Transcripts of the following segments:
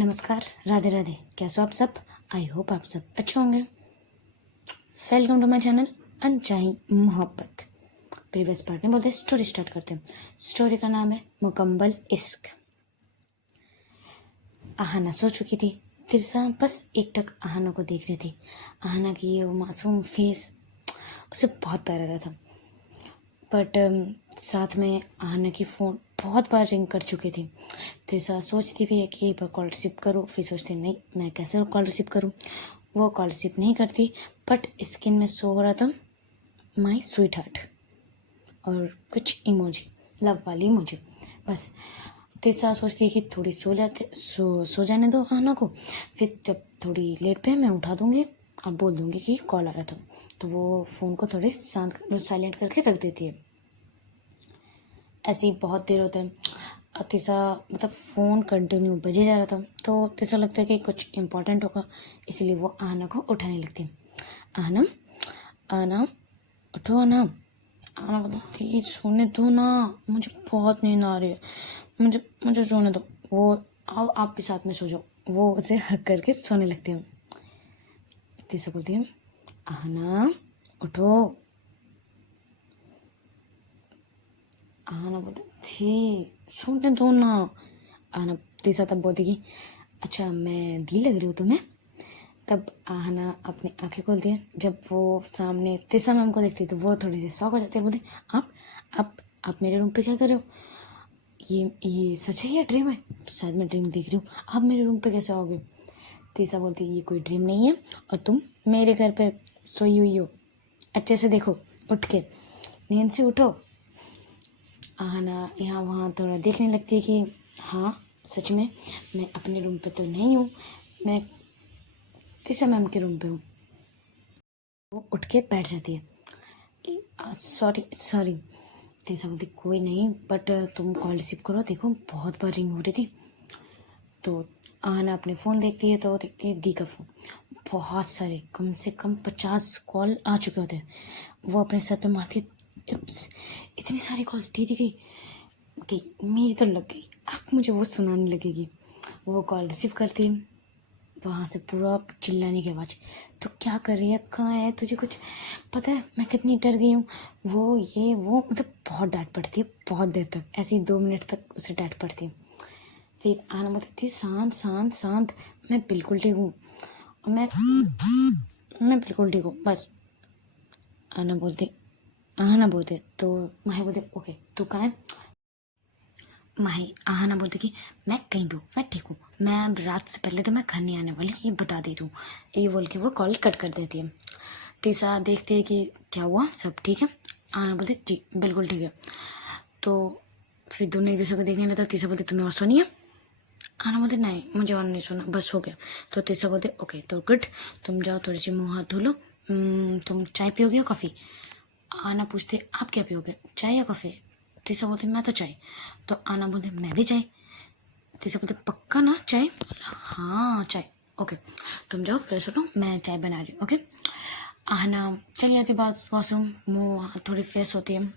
नमस्कार, राधे राधे। कैसे हो आप सब? आई होप आप सब अच्छे होंगे। वेलकम टू माई चैनल अनचाही मोहब्बत। प्रीवियस पार्ट में बोलते स्टोरी स्टार्ट करते हैं। स्टोरी का नाम है मुकम्मल इश्क। आहाना सो चुकी थी। तिरसा बस एकटक आहाना को देख रही थी। आहाना की ये वो मासूम फेस उसे बहुत प्यारा रहा था। बट साथ में आहाना की फ़ोन बहुत बार रिंग कर चुकी थी। तिरसा सोचती भी है कि एक बार कॉल रिसीव करूँ, फिर सोचती नहीं मैं कैसे कॉल रिसीव करूँ। वो कॉल रिसीव नहीं करती, बट स्क्रीन में शो हो रहा था माई स्वीट हार्ट और कुछ इमोजी, लव वाली इमोजी। बस तिरसा सोचती है कि थोड़ी सो जाने दो आहाना को, फिर जब थोड़ी लेट पे मैं उठा दूँगी और बोल दूँगी कि कॉल आ रहा था। तो वो फ़ोन को थोड़ी साइलेंट करके रख देती है। ऐसे ही बहुत देर होता है। तिरसा मतलब फ़ोन कंटिन्यू बजे जा रहा था, तो तिरसा लगता है कि कुछ इम्पोर्टेंट होगा, इसलिए वो आहाना को उठाने लगती है। आहाना, आहाना उठो आहाना। आहाना बोलती सोने दो ना, मुझे बहुत नींद आ रही है, मुझे मुझे सोने दो। वो आओ आप भी साथ में सो जाओ। वो उसे हक करके सोने लगती है। तिरसा बोलती है आहाना उठो। आहाना बोलती थी सोने दो ना। आहाना तिरसा तब बोलती कि अच्छा मैं दी लग रही हूँ तुम्हें। तब आहाना अपनी आंखें खोलती है। जब वो सामने तिरसा मैम को देखती है तो वो थोड़ी सी शॉक हो जाती है। बोलती आप मेरे रूम पे क्या कर रहे हो? ये सच है या ड्रीम है? शायद मैं ड्रीम देख रही हूँ। आप मेरे रूम पे कैसे आओगे? तिरसा बोलती ये कोई ड्रीम नहीं है और तुम मेरे घर पे सोई हुई हो। अच्छे से देखो, उठ के नींद से उठो। आहाना यहाँ वहाँ थोड़ा देखने लगती है कि हाँ सच में मैं अपने रूम पे तो नहीं हूँ, मैं तिरसा मैम के रूम पे हूँ। वो उठ के बैठ जाती है कि सॉरी सॉरी। तिरसा बोलती कोई नहीं, बट तुम कॉल रिसीव करो, देखो बहुत बार रिंग हो रही थी। तो आहाना अपने फ़ोन देखती है तो देखती है दी का फ़ोन। बहुत सारे कम से कम 50 कॉल आ चुके होते हैं। वो अपने सर पे मारती इप्स, इतनी सारी कॉल दीदी की मेरी तो लग गई, अब मुझे वो सुनाने लगेगी। वो कॉल रिसीव करती है, वहाँ से पूरा चिल्लाने की आवाज़, तो क्या कर रही है, कहाँ है, तुझे कुछ पता है मैं कितनी डर गई हूँ, वो ये वो मतलब बहुत डांट पड़ती है। बहुत देर तक ऐसे ही 2 मिनट तक उसे डांट पड़ती है। फिर आना बोलती थी शांत शांत शांत, मैं बिल्कुल ठीक हूँ, मैं बिल्कुल ठीक हूँ बस। आना बोलते तो माही बोलते ओके तू कहाँ है? माही आहाना बोलती कि मैं कहीं भी हूँ, मैं ठीक हूँ, मैं अब रात से पहले तो मैं घर नहीं आने वाली, ये बता दे रही हूँ। ये बोल के वो कॉल कट कर देती है। तीसरा देखती है कि क्या हुआ, सब ठीक है? आहाना बोलती जी बिल्कुल ठीक है। तो फिर दोनों एक दूसरे को देखने लगता। तीसरा बोलते तुम्हें और सुनी है? आहाना बोलते नहीं मुझे और नहीं सुना, बस हो गया। तो तीसरा बोलते ओके तो गुड, तुम जाओ थोड़ी सी मुँह हाथ धो लो। तुम चाय पियोगे या कॉफ़ी? आना पूछते आप क्या पियोगे, चाय या कॉफ़ी? तीसरा बोलते मैं तो चाय। तो आना बोलते मैं भी चाय। तीसरा बोलते पक्का ना चाय? हाँ चाय। ओके तुम जाओ फ्रेश हो लो, मैं चाय बना रही हूँ। ओके आना चली जाती बात वॉशरूम, मुँह थोड़ी फ्रेश होती है।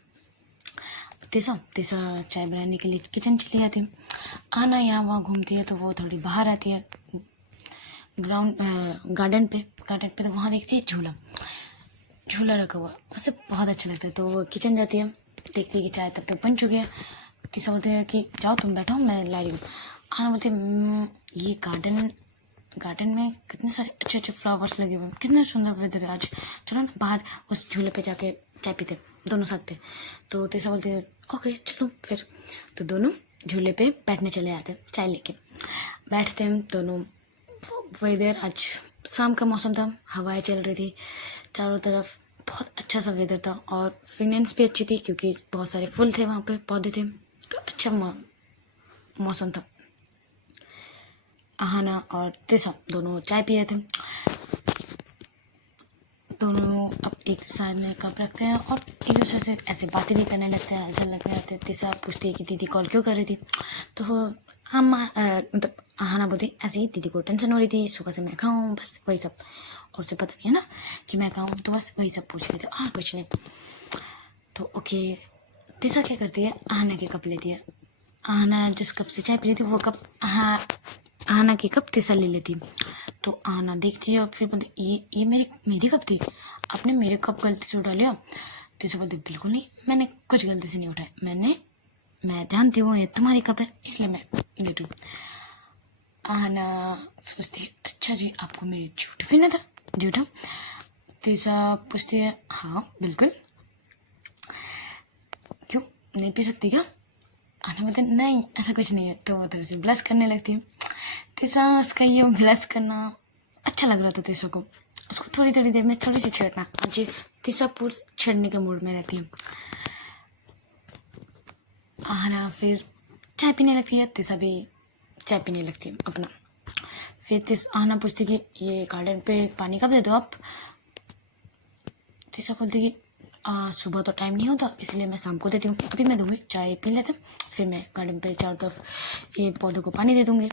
तीसरा तीसरा चाय बनाने के लिए किचन चली जाती है। आना यहाँ वहाँ घूमती है तो वो थोड़ी बाहर आती है गार्डन पे तो वहाँ देखती है झूला रखा हुआ, उसे बहुत अच्छा लगता है। तो वो किचन जाती है, देखती है कि चाय तब तक बन चुकी है। तीसरा बोलते हैं कि जाओ तुम बैठो मैं ला रही हूँ। आना बोलती है ये गार्डन में कितने सारे अच्छे अच्छे फ्लावर्स लगे हुए हैं, कितना सुंदर वेदर है आज, चलो ना बाहर उस झूले पे जाके चाय पीते दोनों साथ पे। तो तीसरा बोलते हैं ओके चलो फिर। तो दोनों झूले पे बैठने चले जाते हैं, चाय लेके बैठते हैं दोनों। वेदर आज शाम का मौसम था, हवाएं चल रही थी चारों तरफ, बहुत अच्छा सा वेदर था और फिनेंस भी अच्छी थी क्योंकि बहुत सारे फूल थे वहाँ पे, पौधे थे, तो अच्छा मौसम था। आहाना और तिशा दोनों चाय पी रहे थे। दोनों अब एक साइड में कप रखते हैं और एक दूसरे से ऐसे बातें भी करने लगते हैं, अच्छा लगने लगते हैं। तिशा पूछती है कि दीदी कॉल क्यों कर रही थी? तो वो हम मतलब आहाना बोलती ऐसे ही दीदी को टेंशन हो रही थी, सुबह से मैं खाऊँ बस वही सब, और उसे पता नहीं है ना कि मैं खाऊँ, तो बस वही सब पूछ रही थी और कुछ नहीं। तो ओके तिशा क्या करती है, आहाना के कप लेती है। आहाना जिस कप से चाय पी रही थी वो कप आहना की कप तीसरा ले लेती। तो आहना देखती है और फिर बोलती ये मेरी कप थी, आपने मेरे कप गलती से उठा लिया। तीसरा बोलती बिल्कुल नहीं, मैंने कुछ गलती से नहीं उठाया, मैं जानती हूँ ये तुम्हारी कप है इसलिए मैं लेती हूँ। आहना सोचती है अच्छा जी आपको मेरी झूठ पीना था, झूठा। तीसरा पूछती है हाँ बिल्कुल, क्यों नहीं पी सकती क्या? आहना बोलते नहीं ऐसा कुछ नहीं है। तो वो थोड़ी सी ब्लश करने लगती है। तीसरा उसका ये ब्लश करना अच्छा लग रहा था तीसरा को, उसको थोड़ी थोड़ी देर में थोड़ी सी छेड़ना। जी तीसरा पूल छेड़ने के मूड में रहती है। आहना फिर चाय पीने लगती है, तीसरा भी चाय पीने लगती है अपना। फिर आहना पूछती कि ये गार्डन पे पानी कब दे दो आप? तीसरा बोलती कि सुबह तो टाइम नहीं होता इसलिए मैं शाम को देती हूँ, अभी मैं दूँगी, चाय पी लेते फिर मैं गार्डन पे चारों तरफ ये पौधों को पानी दे दूँगी।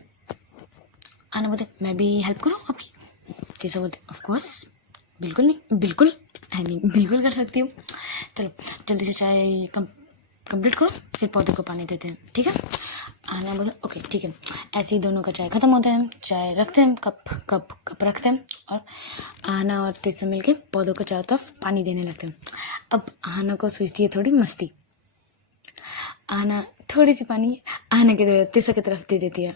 आहना बोलते मैं भी हेल्प करूँ आपकी? तीसरा बोलते ऑफ कोर्स, बिल्कुल नहीं बिल्कुल बिल्कुल कर सकती हूँ। चलो जल्दी से चाय कंप्लीट करो फिर पौधों को पानी देते हैं, ठीक है? आहना बोलते ओके ठीक है। ऐसे ही दोनों का चाय ख़त्म होता है, चाय रखते हैं, कप रखते हैं और आहना और तीसरा मिलके पौधों को चारों तरफ पानी देने लगते हैं। अब आहना को सूझती है थोड़ी मस्ती। आहना थोड़ी सी पानी आहना के तीसरा की तरफ दे देती है।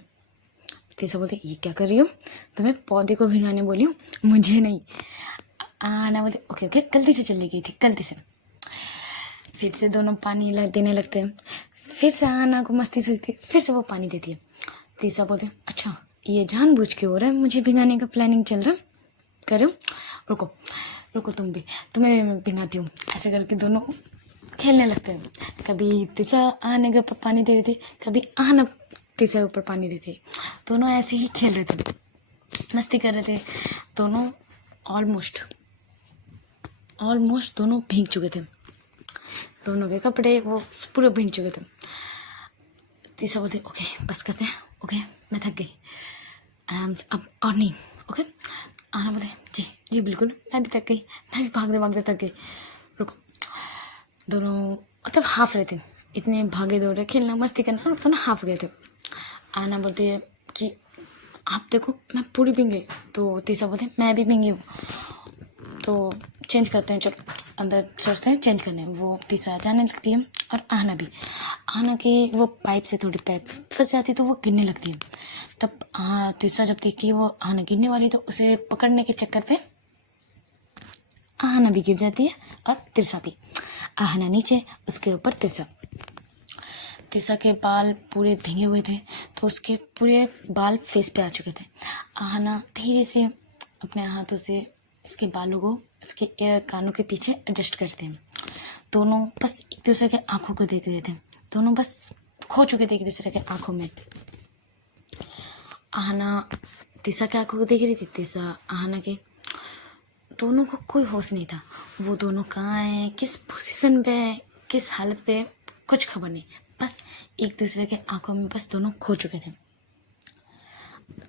तीसरा बोलते ये क्या कर रही हो, तुम्हें पौधे को भिगाने बोली हूँ, मुझे नहीं। आहना बोलते ओके गलती से चली गई थी, गलती से। फिर से दोनों पानी देने लगते हैं। फिर से आहना को मस्ती सूझती है, फिर से वो पानी देती है। तीसरा बोलते अच्छा ये जानबूझ के हो रहा है, मुझे भिगाने का प्लानिंग चल रहा करो, रुको तुम्हें मैं भिगाती हूँ। ऐसे करके दोनों खेलने लगते हैं। कभी तीसरा आहने के ऊपर पानी दे देती, कभी आहना तीसरे ऊपर पानी देती। दोनों ऐसे ही खेल रहे थे, मस्ती कर रहे थे। दोनों ऑलमोस्ट दोनों भीग चुके थे, दोनों के कपड़े वो पूरे भीग चुके थे। तीसरा बोलते ओके बस करते हैं, ओके मैं थक गई, आराम से अब और नहीं, ओके। आहना बोले जी बिल्कुल मैं भी थक गई, मैं भी भागते भागते थक गई, रुको। दोनों मतलब हाफ रहे थे, इतने भागे दौड़े खेलना मस्ती करना दोनों हाफ गए थे। आहना बोलती है कि आप देखो मैं पूरी भीग गई। तो तीसरा बोलते मैं भी भीगी हूँ, तो चेंज करते हैं, चलो अंदर सोचते हैं चेंज करने। वो तीसरा जाने लगती है और आहना भी। आहना की वो पाइप से थोड़ी पैर फंस जाती है तो वो गिरने लगती है। तब तीसरा जब देखती है वो आहना गिरने वाली तो उसे पकड़ने के चक्कर पे आहना भी गिर जाती है और तीसरा भी। आहना नीचे, उसके ऊपर तीसरा। तीसरा के बाल पूरे भीगे हुए थे तो उसके पूरे बाल फेस पे आ चुके थे। आहना धीरे से अपने हाथों से इसके बालों को इसके कानों के पीछे एडजस्ट करते हैं। दोनों बस एक दूसरे के आंखों को देख रहे थे, दोनों बस खो चुके थे एक दूसरे के आंखों में। आहना तीसरा के आंखों को देख रही थी, तीसरा आहना के। दोनों को कोई होश नहीं था, वो दोनों कहाँ हैं, किस पोजीशन पे है, किस हालत पे है, कुछ खबर नहीं। बस एक दूसरे के आंखों में बस दोनों खो चुके थे।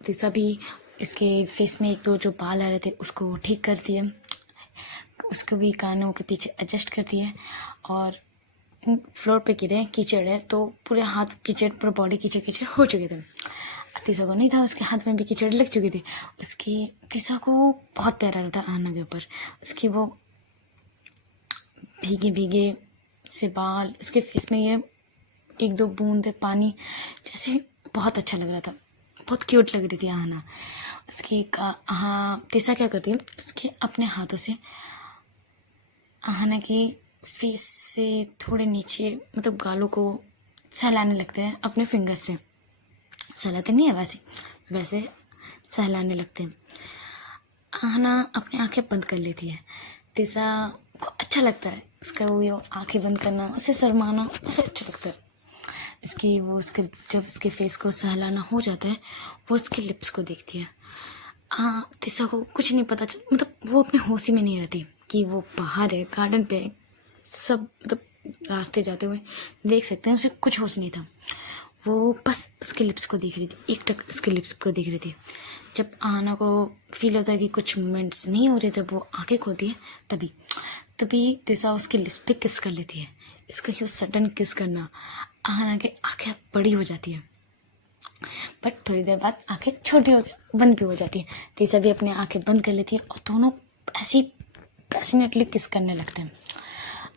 तीसरा भी इसके फेस में एक दो जो बाल आ रहे थे उसको ठीक करती है, उसको भी कानों के पीछे एडजस्ट करती है। और फ्लोर पे गिरे कीचड़ है तो पूरे हाथ कीचड़, पूरा बॉडी कीचड़ हो चुके थे। तीसरा को नहीं था, उसके हाथ में भी कीचड़ लग चुकी थी। उसकी तीसरा को बहुत प्यारा रहता आहना के ऊपर, उसकी वो भीगे भीगे से बाल, उसके फेस में ये एक दो बूंद पानी जैसे बहुत अच्छा लग रहा था, बहुत क्यूट लग रही थी आहना। उसकी तीसरा क्या करती है, उसके अपने हाथों से आहना की फेस से थोड़े नीचे मतलब गालों को सहलाने लगते हैं अपने फिंगर से। सहलाते नहीं है, वैसे सहलाने लगते हैं। आहना अपनी आंखें बंद कर लेती है। तीसरा को अच्छा लगता है इसका वो आंखें बंद करना, उसे शर्माना उसे अच्छा लगता है। इसकी वो उसके जब उसके फेस को सहलाना हो जाता है वो उसके लिप्स को देखती है। तीसरा को कुछ नहीं पता चल, मतलब वो अपने होश में नहीं रहती कि वो बाहर है, गार्डन पे है। सब मतलब रास्ते जाते हुए देख सकते हैं, उसे कुछ होश नहीं था। वो बस उसके लिप्स को देख रही थी, एक टक उसके लिप्स को देख रही थी। जब आहना को फील होता है कि कुछ मूवमेंट्स नहीं हो रहे थे, वो आंखें खोलती है, तभी तीसरा उसके लिप्स पे किस कर लेती है। इसका यूँ सडन किस करना, आहना की आंखें बड़ी हो जाती है। बट थोड़ी देर बाद आंखें छोटी बंद भी हो जाती है। तीसा भी अपनी आंखें बंद कर लेती है और दोनों ऐसी पैशनेटली किस करने लगते हैं।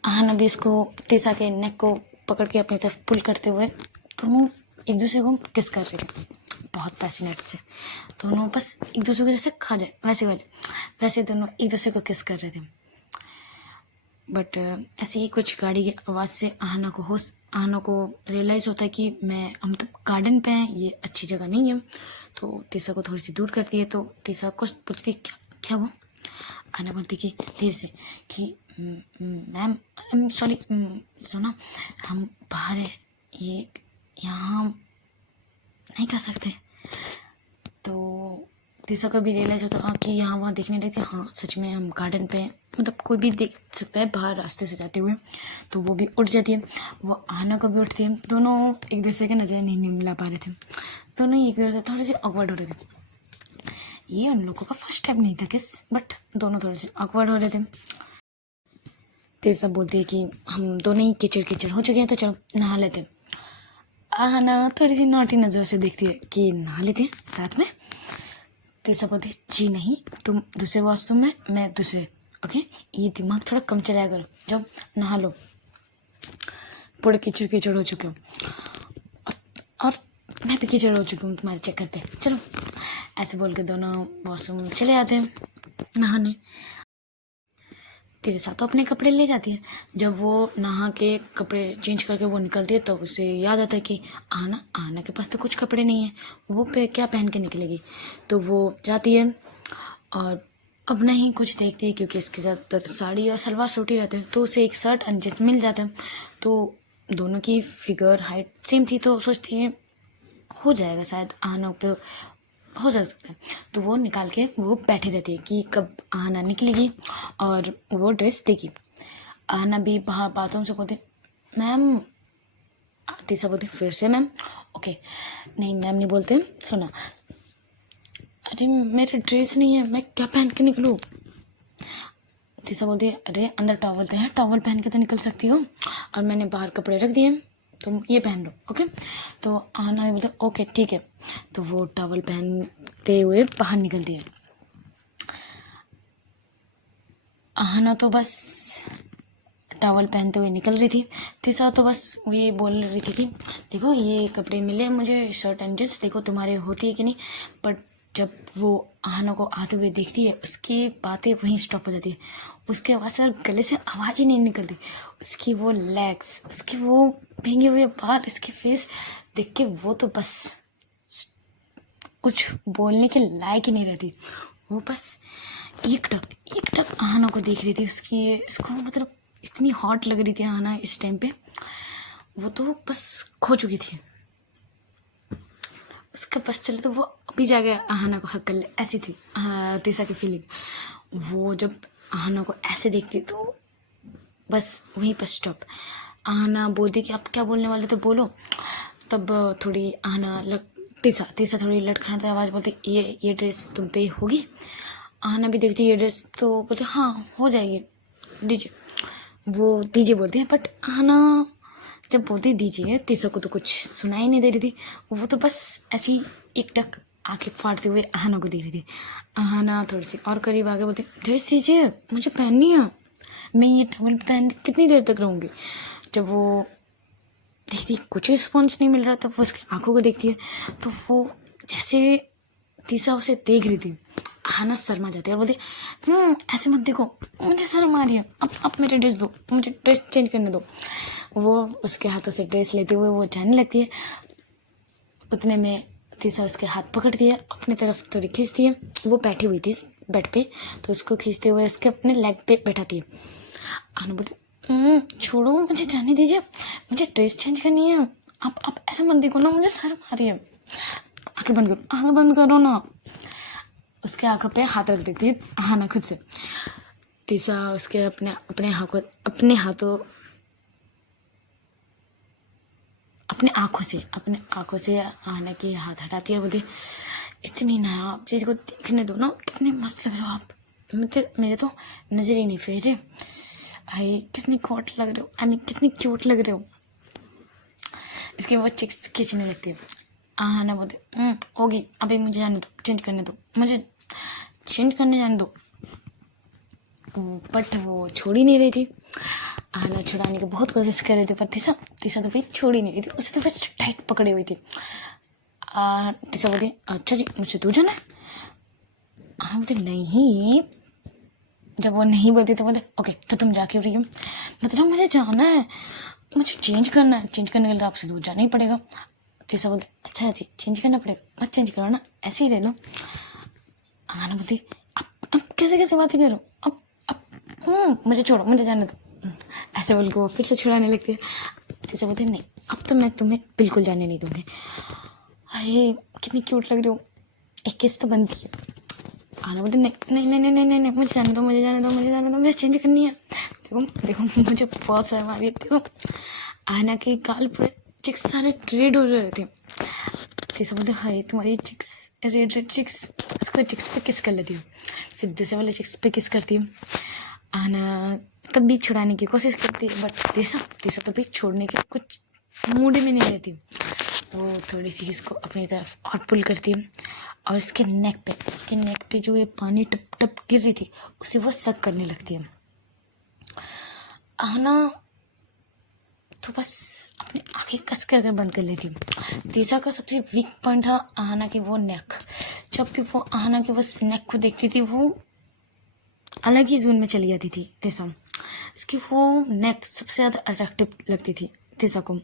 आहना भी इसको तीसा के नेक को पकड़ के अपनी तरफ पुल करते हुए दोनों एक दूसरे को किस कर रहे थे बहुत पैशनेट से। दोनों बस एक दूसरे को जैसे खा जाए वैसे दोनों एक दूसरे को किस कर रहे थे। बट ऐसे ही कुछ गाड़ी की आवाज़ से आहना को रियलाइज़ होता है कि हम तो गार्डन पे हैं, ये अच्छी जगह नहीं है। तो तीसा को थोड़ी सी दूर करती है। तो तीसा को पूछती क्या हुआ। आहना बोलती कि देर से कि मैम सॉरी सुना, हम बाहर है, ये यहाँ नहीं कर सकते। तो तीसा को भी रियलाइज होता कि यहाँ वहाँ देखने लगे थे। हाँ सच में हम गार्डन पे, मतलब कोई भी देख सकता है बाहर रास्ते से जाते हुए। तो वो भी उठ जाती है, वो आहना को भी उठती है। दोनों एक दूसरे के नज़र नहीं मिला पा रहे थे। दोनों एक दूसरे थोड़े से ऑकवर्ड हो रहे थे। ये उन लोगों का फर्स्ट टाइम नहीं था किस, बट दोनों थोड़े से ऑकवर्ड हो रहे थे। तीसा बोलती है कि हम दोनों ही कीचड़ हो चुके हैं, तो चलो नहा लेते हैं। आहना थोड़ी सी नॉटी नज़र से देखती है कि नहा लेते हैं साथ में। तीसा बोलती जी नहीं, तुम दूसरे वॉशरूम में, मैं दूसरे। ओके, ये दिमाग थोड़ा कम चलाया करो, जब नहा लो, पूरे कीचड़ हो चुके हो और मैं भी कीचड़ हो चुकी हूँ तुम्हारे चक्कर पे। चलो ऐसे बोल के दोनों वॉशरूम चले आते हैं नहाने। तेरे साथ तो अपने कपड़े ले जाती है। जब वो नहा के कपड़े चेंज करके वो निकलती है तो उसे याद आता है कि आहना के पास तो कुछ कपड़े नहीं है, वो क्या पहन के निकलेगी। तो वो जाती है और अब नहीं कुछ देखती है, क्योंकि इसके साथ साड़ी और सलवार सूट ही रहते हैं। तो उसे एक शर्ट एंड जींस मिल जाता है। तो दोनों की फिगर हाइट सेम थी, तो सोचती है हो जाएगा शायद, आहना पे हो सकता है। तो वो निकाल के वो बैठी रहती है कि कब आहना निकलेगी और वो ड्रेस देगी। आहना भी बाहर बाथरूम से बोलती मैम। तीसा बोलती फिर से मैम। ओके नहीं मैम नहीं बोलते, सुना। अरे मेरा ड्रेस नहीं है, मैं क्या पहन के निकलूँ। तीसा बोलती अरे अंदर टॉवल तो है, टॉवल पहन के तो निकल सकती हो, और मैंने बाहर कपड़े रख दिए, तुम ये पहन लो। ओके, तो आहना भी बोलते ओके ठीक है। तो वो टॉवल पहनते हुए बाहर निकलती है। आहना तो बस टॉवल पहनते हुए निकल रही थी। तीसा तो बस ये बोल रही थी कि देखो ये कपड़े मिले मुझे, शर्ट एंड जींस, देखो तुम्हारे होती है कि नहीं। बट जब वो आहना को आते हुए देखती है, उसकी बातें वहीं स्टॉप हो जाती है। उसके बाद से गले से आवाज़ ही नहीं निकलती। उसकी वो लेग्स, उसके वो भींगे हुए बाल, इसकी फेस देख के वो तो बस कुछ बोलने के लायक ही नहीं रहती। वो बस एक टक आहना को देख रही थी। इसको मतलब इतनी हॉट लग रही थी आहना इस टाइम पे। वो तो बस खो चुकी थी। उसका बस चले तो वो अभी जाके आहना को हक कर ले, ऐसी थी तीसा की फीलिंग। वो जब आहना को ऐसे देखती तो बस वहीं पर स्टॉप। आहना बोलती कि आप क्या बोलने वाले तो बोलो। तब थोड़ी आहना तीसा थोड़ी लड़खड़ाती आवाज़ बोलती ये ड्रेस तुम पे होगी। आहना भी देखती ये ड्रेस, तो बोलते हाँ हो जाएगी दीजिए। वो दीजिए बोलती है, बट आहना जब बोलती दीजिए, तीसा को तो कुछ सुनाई नहीं दे रही थी। वो तो बस ऐसी एक टक आंखें फाड़ते हुए आहना को दे रही थी। आहना थोड़ी सी और करीब आगे बोलती ड्रेस दीजिए, मुझे पहननी है, मैं ये टॉवल पहन कितनी देर तक रहूँगी। जब वो देखती कुछ रिस्पॉन्स नहीं मिल रहा, तब वो उसकी आंखों को देखती है। तो वो जैसे तीसा उसे देख रही थी, आहना शर्मा जाती है और बोलती ऐसे मत देखो, मुझे शर्म आ रही है, अब मेरे ड्रेस दो, मुझे ड्रेस चेंज करने दो। वो उसके हाथों से ड्रेस लेते हुए वो जाने लगती है। उतने में तीसा उसके हाथ पकड़ती है, अपनी तरफ थोड़ी खींचती है। वो बैठी हुई थी बेड पे, तो उसको खींचते हुए उसके अपने लेग पे बैठाती है। आहना बोलती छोड़ो, मुझे जाने दीजिए, मुझे ड्रेस चेंज करनी है। आप ऐसे मत देखो ना, मुझे शर्म आ रही है। आंखें बंद करो ना। उसके आंखों पे हाथ रख देती है आहना खुद से। तीसा उसके अपने आंखों से आहना के हाथ हटाती है और बोलती इतनी नायाब चीज़ को देखने दो ना, कितने मस्त लग रहे हो आप, मेरे तो नजर ही नहीं फेरे। भाई कितनी हॉट लग रहे हो, कितनी क्यूट लग रहे हो। इसके वो चिक्स खींचने लगती है। आहाना बोलती होगी, अभी मुझे जाने दो, चेंज करने दो, मुझे चेंज करने जाने दो। बट वो छोड़ ही नहीं रही थी। आहाना छुड़ाने की बहुत कोशिश कर रहे थे, पर तीसा तो भाई छोड़ ही नहीं रही थी, उसे तो बस टाइट पकड़ी हुई थी। तीसा बोलती अच्छा जी मुझसे दूर जाना है। हाँ बोलते नहीं, जब वो नहीं बोलती तो बोलते ओके तो तुम जाके रही हो, मतलब मुझे जाना है, मुझे चेंज करना है, चेंज करने के लिए तो आपसे दूर जाना ही पड़ेगा। तीसा बोलते अच्छा जी चेंज करना पड़ेगा, मत चेंज करो ना, ऐसे ही रह लो। आना बोलती अब कैसे बातें करो, अब मुझे छोड़ो, मुझे जाने दो। ऐसे बोल के वो फिर से छुड़ाने लगती है। तीसा बोलते नहीं अब तो मैं तुम्हें बिल्कुल जाने नहीं दूंगी। अरे कितनी क्यूट लग रही हो, एक किस तो बनती है। आना बोलते नहीं नहीं नहीं नहीं नहीं नहीं मुझे जाने दो, मुझे जाने दो, मुझे जाने दो, मुझे चेंज करनी है। देखो देखो मुझे बहुत शर्म आ रही है। देखो आना के गाल पूरे चिक्स सारे रेड हो रहे थे। तीसरा बोलते हाय तुम्हारी चिक्स रेड चिक्स, उसको चिक्स पे किस कर लेती हूँ, फिर दूसरे वाले चिक्स पे किस करती हूँ। आना तब भी छुड़ाने की कोशिश करती है, बट तीसरा तो भी छोड़ने की कुछ मूड में नहीं रहती। वो थोड़ी सी इसको अपनी तरफ और पुल करती है, और उसके नेक पे जो ये पानी टप टप गिर रही थी उसे वो सक करने लगती है। आना तो बस अपनी आंखें कस कर बंद कर लेती है। तीसा का सबसे वीक पॉइंट था आना की वो नेक। जब भी वो आना की बस नेक को देखती थी वो अलग ही जोन में चली जाती थी तीसा। उसकी वो नेक सबसे ज़्यादा अट्रैक्टिव लगती थी तीसा को।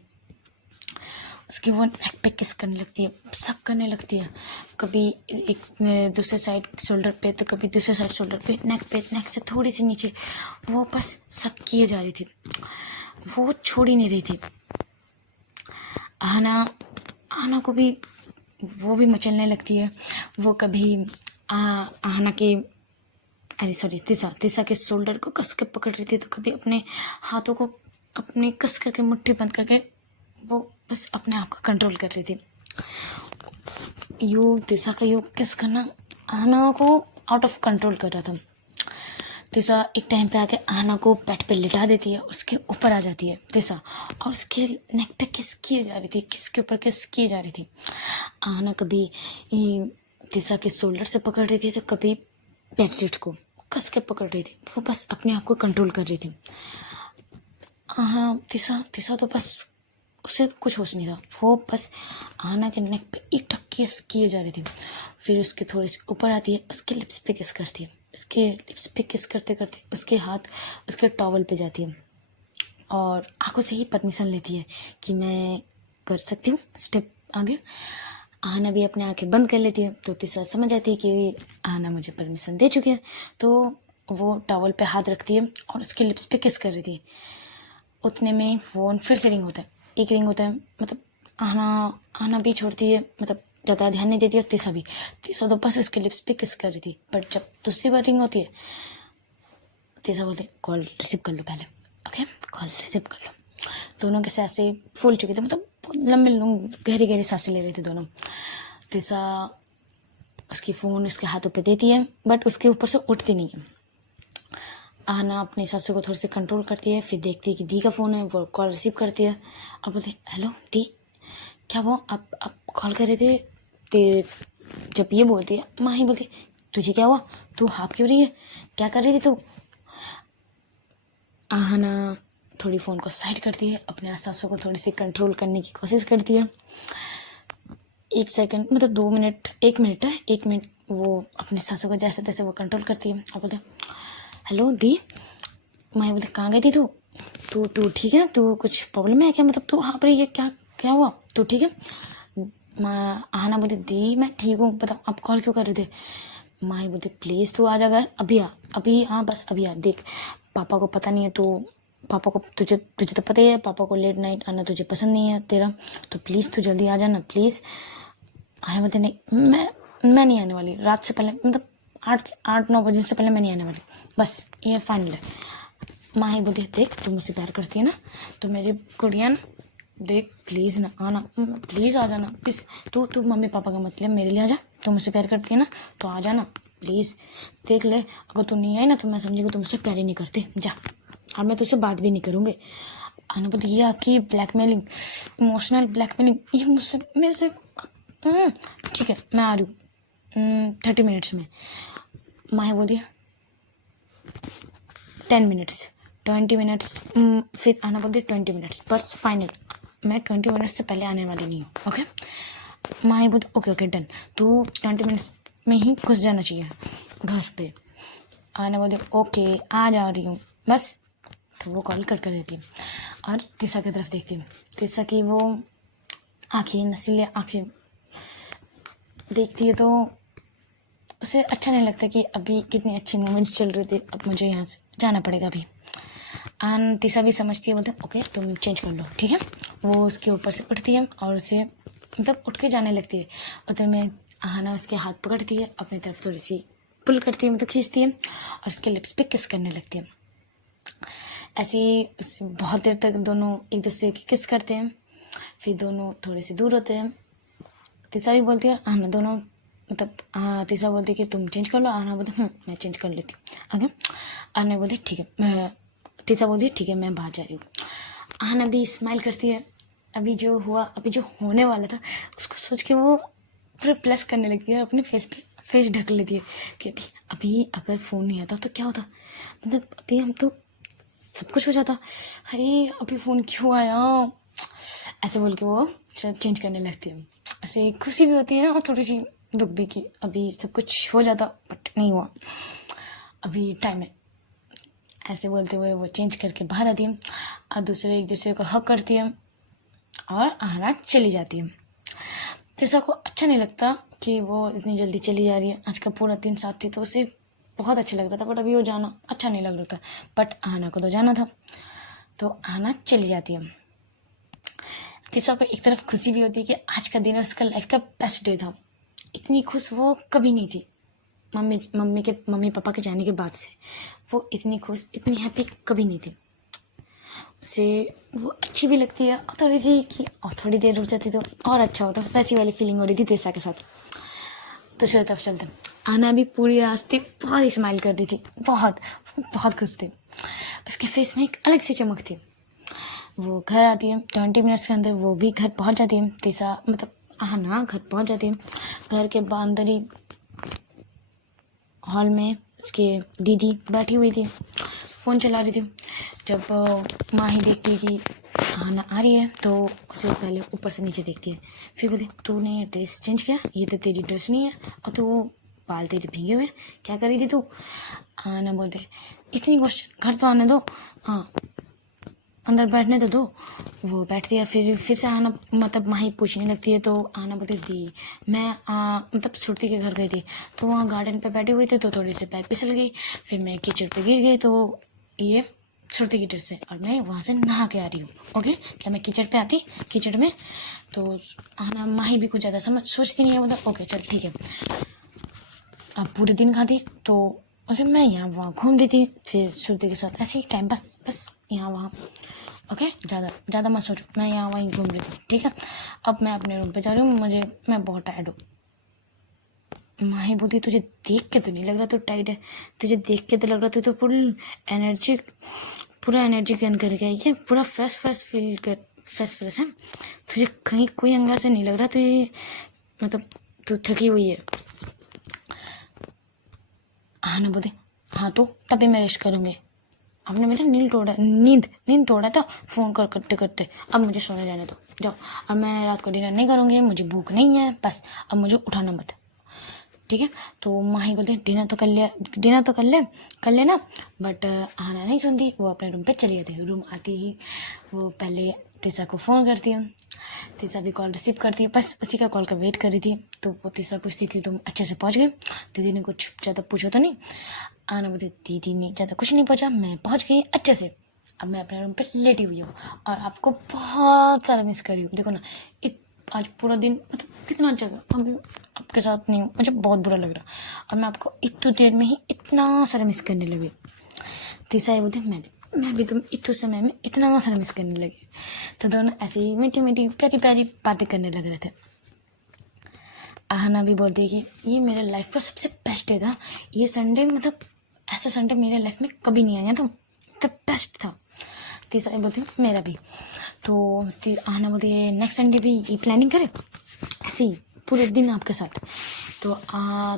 उसकी वो नेक पे किस करने लगती है, सक करने लगती है, कभी एक दूसरे साइड शोल्डर पे तो कभी दूसरे साइड शोल्डर पे, नेक से थोड़ी सी नीचे वो बस सक किए जा रही थी, वो छोड़ ही नहीं रही थी। आना को भी वो भी मचलने लगती है। वो कभी आना के अरे सॉरी तीसा के शोल्डर को कस के पकड़ रही थी, तो कभी अपने हाथों को अपने कस करके मुट्ठी बंद करके वो बस अपने आप को कंट्रोल कर रही थी। तीसा का किस करना आना को आउट ऑफ कंट्रोल कर रहा था। तीसा एक टाइम पे आके आना को बेड पे लिटा देती है, उसके ऊपर आ जाती है तीसा, और उसके नेक पे किस किए जा रही थी, किसके ऊपर किस किए जा रही थी। आना कभी तीसा के शोल्डर से पकड़ रही थी, तो कभी बेडशीट को कस के पकड़ रही थी, वो बस अपने आप को कंट्रोल कर रही थी। हाँ तीसा तो बस उसे कुछ होश नहीं था, वो बस आना के नेक पे एक टक किस किए जा रही थी। फिर उसके थोड़ी सी ऊपर आती है, उसके लिप्स पे किस करती है, उसके लिप्स पे किस करते करते उसके हाथ उसके टॉवल पे जाती है, और आंखों से ही परमिशन लेती है कि मैं कर सकती हूँ स्टेप आगे। आना भी अपने आंखें बंद कर लेती है, तो तीसरा समझ जाती है कि आना मुझे परमिशन दे चुकी है, तो वो टॉवल पे हाथ रखती है और उसके लिप्स पे किस कर रही थी। उतने में फ़ोन फिर से रिंग होता है, एक रिंग होता है, मतलब आना भी छोड़ती है, मतलब ज़्यादा ध्यान नहीं देती है। तीसरा तो बस उसके लिप्स पे किस कर रही थी, बट जब दूसरी बार रिंग होती है तीसरा बोलते कॉल रिसीव कर लो पहले, ओके कॉल रिसीव कर लो। दोनों के सांसें फूल चुके थे, मतलब लंबे गहरी गहरी सांसें ले रहे थे दोनों। तीसरा उसकी फ़ोन उसके हाथों पे देती है, बट उसके ऊपर से उठती नहीं है। आना अपनी सासू को थोड़ी सी कंट्रोल करती है, फिर देखती है कि दी का फ़ोन है, वो कॉल रिसीव करती है और बोलती है हेलो दी, क्या वो आप कॉल कर रहे थे। तो जब ये बोलती है माँ ही बोलती तुझे क्या हुआ, तू हाँ क्यों रही है, क्या कर रही थी तू। आना थोड़ी फ़ोन को साइड करती है, अपने सासू को थोड़ी सी कंट्रोल करने की कोशिश करती है। 1 सेकंड मतलब 2 मिनट 1 मिनट है 1 मिनट वो अपने सासू को जैसे तैसे वो कंट्रोल करती है और बोलते हेलो दी। मैं बोलती कहाँ गई थी तू ठीक है, तू कुछ प्रॉब्लम है क्या, मतलब तू हाँ पर ये क्या हुआ, तू ठीक है। माँ आना बोलती दी मैं ठीक हूँ, बताओ आप कॉल क्यों कर रहे थे। माँ बोलती प्लीज़ तू आ जा घर, अभी हाँ बस अभी आ, देख पापा को पता नहीं है, तो पापा को तुझे तो पता ही है, पापा को लेट नाइट आना तुझे पसंद नहीं है तेरा, तो प्लीज़ तू जल्दी आ जाना प्लीज़। आने बोलते नहीं मैं नहीं आने वाली, रात से पहले मतलब 8-9 बजे से पहले मैं नहीं आने वाली, बस ये फाइनल है। माँ ही बोलती है देख तू मुझसे प्यार करती है ना, तो मेरी गुड़िया ना देख प्लीज़ ना आना, प्लीज़ आ जाना प्लीज़, तू मम्मी पापा का मतलब मेरे लिए आ जा, तू मुझसे प्यार करती है ना तो आ जाना प्लीज़। देख ले अगर तू नहीं आई ना तो मैं समझेगी तू मुझसे प्यार ही नहीं करती, जा, और मैं तुझसे बात भी नहीं करूँगी। आना बोलती ये आपकी ब्लैकमेलिंग, इमोशनल ब्लैकमेलिंग, ये मुझसे मेरे से ठीक है मैं आ रही हूँ 30 मिनट्स में। माही बोलती है 10 मिनट्स 20 मिनट्स, फिर आना बोलती है 20 मिनट्स, बस फाइनल मैं 20 मिनट्स से पहले आने वाली नहीं हूँ। ओके माही बोलती ओके ओके डन, तू 20 मिनट्स में ही घुस जाना चाहिए घर पे। आना बोलती ओके आ जा रही हूँ बस। तो वो कॉल कर देती है और तीसा की तरफ देखती है। तीसा की वो आँखें, नसीले आँखें देखती है तो उसे अच्छा नहीं लगता कि अभी कितनी अच्छी मोमेंट्स चल रहे थे, अब मुझे यहाँ से जाना पड़ेगा अभी। एंड तीसा भी समझती है, बोलते ओके तुम चेंज कर लो ठीक है। वो उसके ऊपर से उठती है और उसे मतलब उठ के जाने लगती है। उधर में आना उसके हाथ पकड़ती है, अपनी तरफ थोड़ी सी पुल करती है, मतलब खींचती है और उसके लिप्स पे किस करने लगती है। ऐसे ही बहुत देर तक दोनों एक दूसरे की किस करते हैं, फिर दोनों थोड़े से दूर होते हैं। तीसा भी बोलती है आना दोनों, मतलब तीसा बोलती है कि तुम चेंज कर लो। आना बोलती मैं चेंज कर लेती हूँ। ओके आना बोलती ठीक है, मैं तीसा बोलती है ठीक है मैं बाहर जा रही हूँ। आना भी स्माइल करती है। अभी जो हुआ, अभी जो होने वाला था उसको सोच के वो पूरे प्लस करने लगती है, अपने फेस पे फेस ढक लेती है कि अभी अगर फ़ोन नहीं आता तो क्या होता, मतलब अभी हम तो सब कुछ हो जाता, अरे अभी फ़ोन क्यों आया, ऐसे बोल के वो चेंज करने लगती है। ऐसे खुशी भी होती है और थोड़ी सी दुख भी कि अभी सब कुछ हो जाता बट नहीं हुआ, अभी टाइम है। ऐसे बोलते हुए वो चेंज करके बाहर आती है और एक दूसरे को हक करती है और आना चली जाती है। तीसा को अच्छा नहीं लगता कि वो इतनी जल्दी चली जा रही है। आज का पूरा दिन साथ थी तो उसे बहुत अच्छा लग रहा था, बट अभी वो जाना अच्छा नहीं लग रहा था, बट आना को तो जाना था तो आना चली जाती है। तीसा को एक तरफ खुशी भी होती है कि आज का दिन उसका लाइफ का बेस्ट डे था। इतनी खुश वो कभी नहीं थी मम्मी पापा के जाने के बाद से, वो इतनी खुश इतनी हैप्पी कभी नहीं थी। उसे वो अच्छी भी लगती है और थोड़ी सी कि और थोड़ी देर रुक जाती तो और अच्छा होता, वैसी वाली फीलिंग हो रही थी तीसा के साथ। तो चलो तरफ चलते। आना भी पूरी रास्ते बहुत स्माइल कर रही थी, बहुत खुश थी। उसके फेस में एक अलग सी चमक थी। वो घर आती है 20 मिनट्स के अंदर, वो भी घर पहुंच जाती है। तीसा मतलब आना घर पहुंच जाती है। घर के अंदर ही हॉल में उसके दीदी बैठी हुई थी, फ़ोन चला रही थी। जब माही देखती कि आना आ रही है तो उसे पहले ऊपर से नीचे देखती है, फिर बोलती तूने ड्रेस चेंज किया, ये तो तेरी ड्रेस नहीं है और तू बाल तेरे भीगे हुए, क्या कर रही थी तू। आना बोलते इतनी क्वेश्चन, घर तो आने दो, हाँ अंदर बैठने तो दो। वो बैठती है, फिर से आना मतलब माही पूछने लगती है। तो आना बोलती दी मैं मतलब श्रुति के घर गई थी तो वहाँ गार्डन पे बैठे हुए थे तो थोड़े से पैर फिसल गई, फिर मैं कीचड़ पे गिर गई तो ये श्रुति की ड्रेस है और मैं वहाँ से नहा के आ रही हूँ। ओके क्या मैं कीचड़ पे आती कीचड़ में, तो आना माही भी कुछ ज़्यादा सोचती नहीं है, मतलब ओके चल ठीक है। अब पूरे दिन खाती तो उसे मैं यहाँ वहाँ घूम रही थी, फिर श्रुति के साथ ऐसे ही टाइम बस यहाँ वहाँ। ओके ज़्यादा मत सोचो, मैं यहाँ वहीं घूम रही थी ठीक है। अब मैं अपने रूम पे जा रही हूँ, मैं बहुत टायर्ड हूँ। माही बोलती तुझे देख के तो नहीं लग रहा तू टायर्ड है, तुझे देख के तो लग रहा तू तो पूरा एनर्जी गेन करके आई है, पूरा फ्रेश है। तुझे कहीं कोई अंगार से नहीं लग रहा तुझे, मतलब तू थकी हुई है। हाँ ना बोलते हाँ तो तभी मैं रेस्ट करूँगी, आपने मेरा नींद तोड़ा था फ़ोन करते करते, अब मुझे सोने जाने दो जाओ। अब मैं रात को डिनर नहीं करूँगी, मुझे भूख नहीं है, बस अब मुझे उठाना मत ठीक है। तो माही बोलते डिनर तो कर लेना, बट आना नहीं सुनती, वो अपने रूम पे चली जाती है। रूम आती ही वो पहले तीसा को फ़ोन करती है, तीसा भी कॉल रिसीव करती है, बस उसी का कॉल का वेट कर रही थी। तो वो तीसा पूछती कि तुम अच्छे से पहुँच गए, दीदी ने कुछ ज़्यादा पूछो तो नहीं। आना बोलती दीदी ने ज़्यादा कुछ नहीं पूछा, मैं पहुँच गई अच्छे से, अब मैं अपने रूम पे लेटी हुई हूँ और आपको बहुत सारा मिस कर रही हूँ। देखो ना आज पूरा दिन मतलब कितना अच्छा गया, अभी आपके साथ नहीं हूँ, मुझे बहुत बुरा लग रहा और मैं आपको इतनी देर में ही इतना सारा मिस करने लगी। तीसरा ये बोलते मैं भी तुम इतने समय में इतना सारा मिस करने लगी। तो दोनों ऐसे ही मीठी प्यारी बातें करने लग रहे थे। आहना भी बोलती है कि ये मेरे लाइफ का सबसे बेस्ट डे था, ये संडे मतलब ऐसा संडे मेरे लाइफ में कभी नहीं आया, तो द बेस्ट था। तीसरा बोलती हूँ मेरा भी। तो आहना बोलती है नेक्स्ट संडे भी ये प्लानिंग करें, ऐसे ही पूरे दिन आपके साथ। तो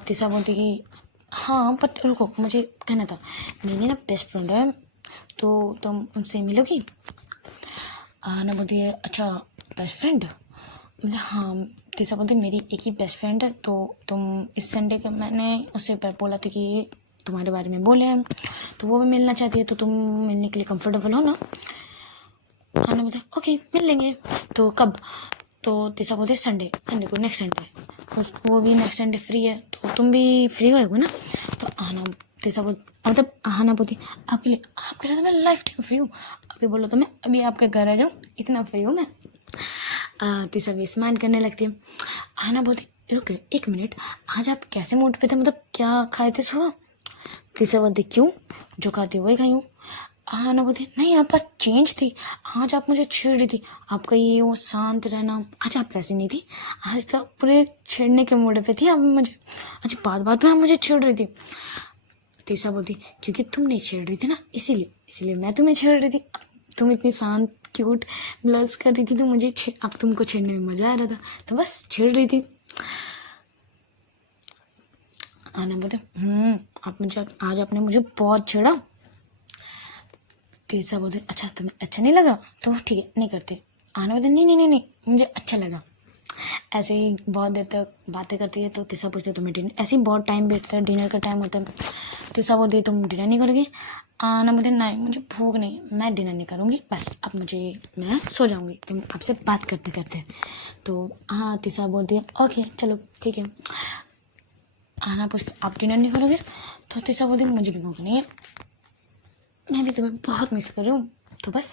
तीसरा बोलती कि हाँ बट रुको, मुझे कहना था, मेरी ना बेस्ट फ्रेंड है, तो तुम उनसे मिलोगी? ना बोलती है अच्छा बेस्ट फ्रेंड, मतलब हाँ। तीसरा बोलती मेरी एक ही बेस्ट फ्रेंड है, तो तुम इस संडे का मैंने उससे बोला था कि तुम्हारे बारे में बोले हम, तो वो भी मिलना चाहती है, तो तुम मिलने के लिए कंफर्टेबल हो ना? ना बोलते ओके मिल लेंगे, तो कब? तो तीसरा बोलते संडे को, नेक्स्ट संडे। वो भी नेक्स्ट संडे फ्री है, तो तुम भी फ्री रहोगे ना? तो आना तीसरा बोल, मतलब आना बोलती आपके लिए तो मैं लाइफ टाइम फ्री हूँ, अभी बोलो तो मैं अभी आपके घर आ जाऊँ, इतना फ्री हूँ मैं। तीसरा भी स्माइल करने लगती है। आना बोलती रुक एक मिनट, आज आप कैसे मूड पे थे, मतलब क्या खाए थे सुबह? तीसरा बोलती क्यों, जो खाती वही खाई हूँ। ना बोलती नहीं आप आज चेंज थी, आज आप मुझे छेड़ रही थी, आपका ये वो शांत रहना, आज आप वैसी नहीं थी, आज तो पूरे छेड़ने के मूड पे थी आप मुझे, आज बात में आप मुझे छेड़ रही थी। तीसरा बोलती क्योंकि तुम नहीं छेड़ रही थी ना, इसीलिए मैं तुम्हें छेड़ रही थी, तुम इतनी शांत क्यूट ब्लश कर रही थी, तो मुझे अब तुमको छेड़ने में मजा आ रहा था, तो बस छेड़ रही थी। आना बोलते आप मुझे आज आपने मुझे बहुत छेड़ा। तीसरा बोलते अच्छा तुम्हें अच्छा नहीं लगा, तो ठीक है नहीं करते। आना बोलते नहीं मुझे अच्छा लगा। ऐसे ही बहुत देर तक बातें करती है, तो तीसरा पूछते तुम्हें डिनर, ऐसे ही बहुत टाइम बीतता है, डिनर का टाइम होता है। तीसरा बोलती तुम डिनर नहीं करोगी? आना बोलते नहीं मुझे भूख नहीं, मैं डिनर नहीं करूँगी, बस अब मैं सो जाऊँगी तुम आपसे बात करते करते। तो हाँ तीसरा बोलती है ओके चलो ठीक है। आना पूछते आप डिनर नहीं करोगे? तो तीसरा बोलती मुझे भी भूख नहीं है, मैं भी तुम्हें बहुत मिस कर रही हूँ, तो बस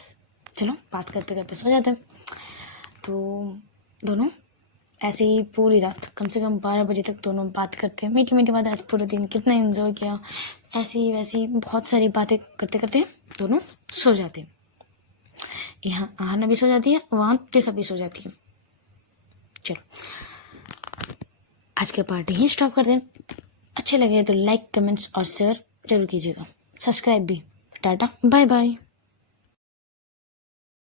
चलो बात करते करते सो जाते हैं। तो दोनों ऐसे ही पूरी रात कम से कम 12 बजे तक दोनों बात करते हैं, मीठी बात, आज पूरे दिन कितना एंजॉय किया, ऐसी वैसी बहुत सारी बातें करते करते दोनों सो जाते हैं। यहाँ आहना भी सो जाती है, वहाँ तीसरा भी सो जाती है। चलो आज के पार्ट यहीं स्टॉप कर दें। अच्छे लगे तो लाइक कमेंट्स और शेयर जरूर कीजिएगा, सब्सक्राइब भी। Tata bye bye.